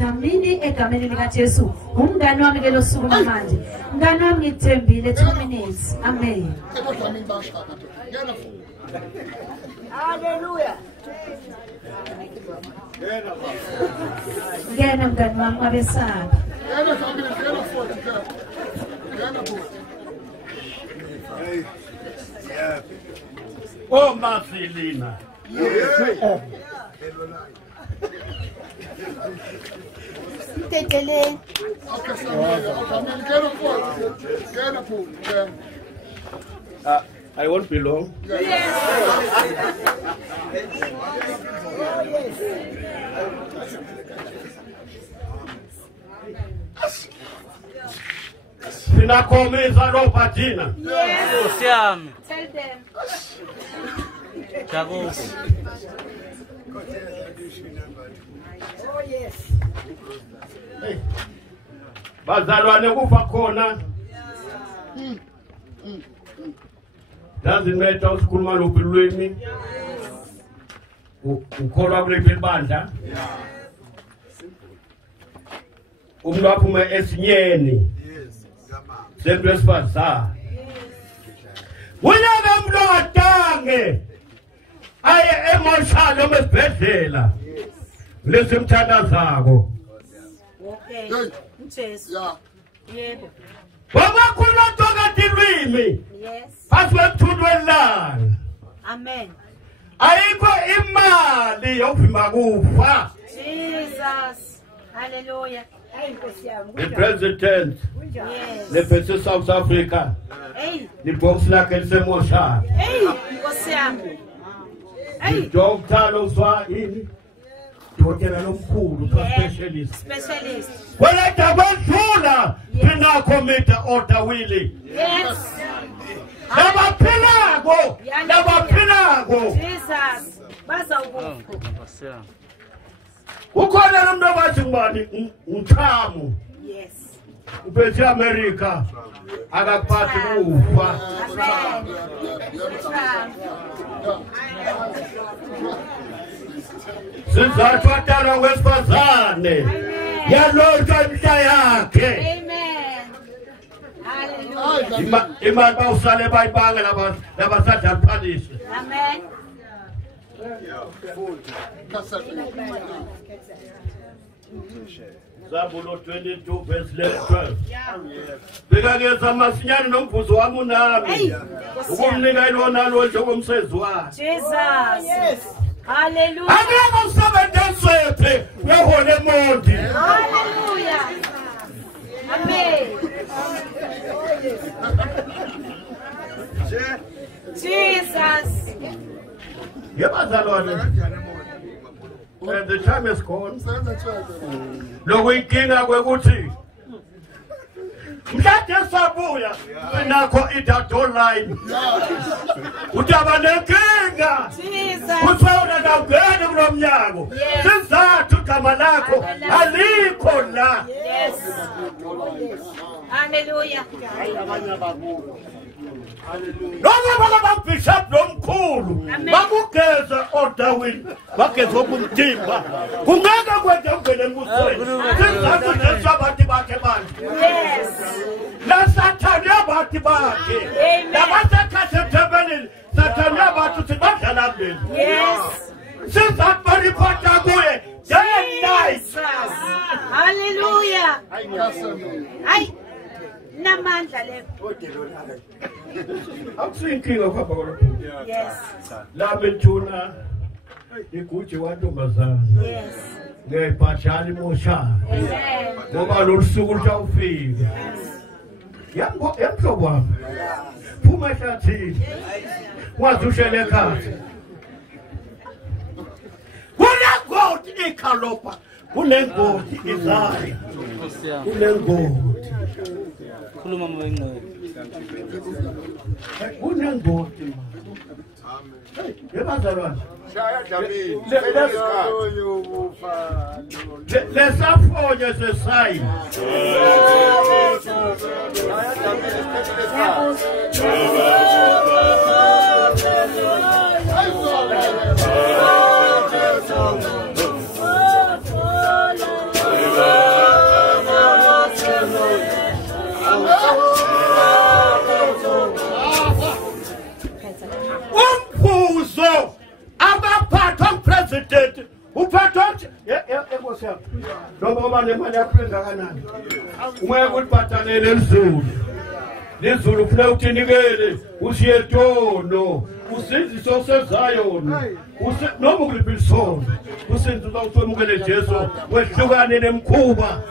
Dlamini egameni lika Jesu. Umngane wami ke lo suku manje. Mngane wami ngithembile 2 minutes. Amen. Hallelujah. Ngena mngane wami abesaba. Oh, Marcelina. I won't be long. Sinakomeza lopatina. Usiame. Tell them. Jago. Oh yes. Bazalwane kufa khona. Doesn't matter usikhuluma luphi lwimi. Ukholwa kuliphi ibandla. Umuntu aphume esinyeni. Sento esifazana. Unyaka mlotange. Aye emoshalo mesibhedlela. Lesimthandazako. Okay. Yes. Yebo. Wabakhuluma toka tilwimi. Yes. Asiwethulwelana. Amen. Ayikho imali yokuvimba kufa. Jesus. Hallelujah. The president, Yes. the president of South Africa, Hey. the box like a Semosha, Hey. Nkosiami. the Hey. doctor of Swahili, the specialist. Specialist. When I don't know, can I commit the order willy? Yes. Never pinago, never pinago. Jesus. Baza ukufu. Usiame. Ukhona lo muntu obathi ngibani uchamu Yes. uphethe America akaphathi kufa. Amen. Sizathu atala wesifazane yalotshwa imhla yakhe. Amen. Hallelujah. Imali bawusale bayibanga labasadla phalisi. Amen. Zabulo 22 verse 12. Bheka masinyane nomvuzo wami unami. Ukumnika ilona lo njengoMsezi wakhe. Jesus. Yes. Hallelujah. Angeke usebenzise wehole emondi. Hallelujah. Amen. Jesus. Yebazalwane. And the time is gone. Lokhu inkinga kwekuthi mhlawumbe sabuya nakho idato line. Utaba nenkinga. Jesus. Uthawula ngene kulomnyango. Sizathu igama lakho alikho la. Yes. Hallelujah. Noma babishop lomkhulu bakugeza odawini bageza okumthimba kungeke kwenze ungene embusweni sizathu nesabathi bakhe manje. Yes. Nasathane abathi bakhe nabasekhathe ethembelini sathane abathi uthi badlala mbili. Yes. Sizathu baripota kuye day night. Hallelujah. Ay. Namandla le. Akusinkinga kwapha kwalo. Yes. La bethuna iguji wantombazana. Yes. Ngephatshali mosha. Amen. Ngoba lo suku lutawufika. Yamhlobo wami. Phuma ehlathini. Wazi ushele ekhaya. Kunengoti ikhalopa. Kunengoti izayo. Usiame. Kunengoti. Khuluma mawengqondo. Kunengoti. Yebazalwane. Lesafonye sesayi. Uzathi enkosi yami. Noma kuba nemali yakho engakanani. Uma ukubhatalele elizulu. Lezulu ufuna uthinikele usiye tono. Usinziso sezayo. Noma ukuliphilisona. Usenze uzawuthomukele Jesu wehlukane nemkhuba.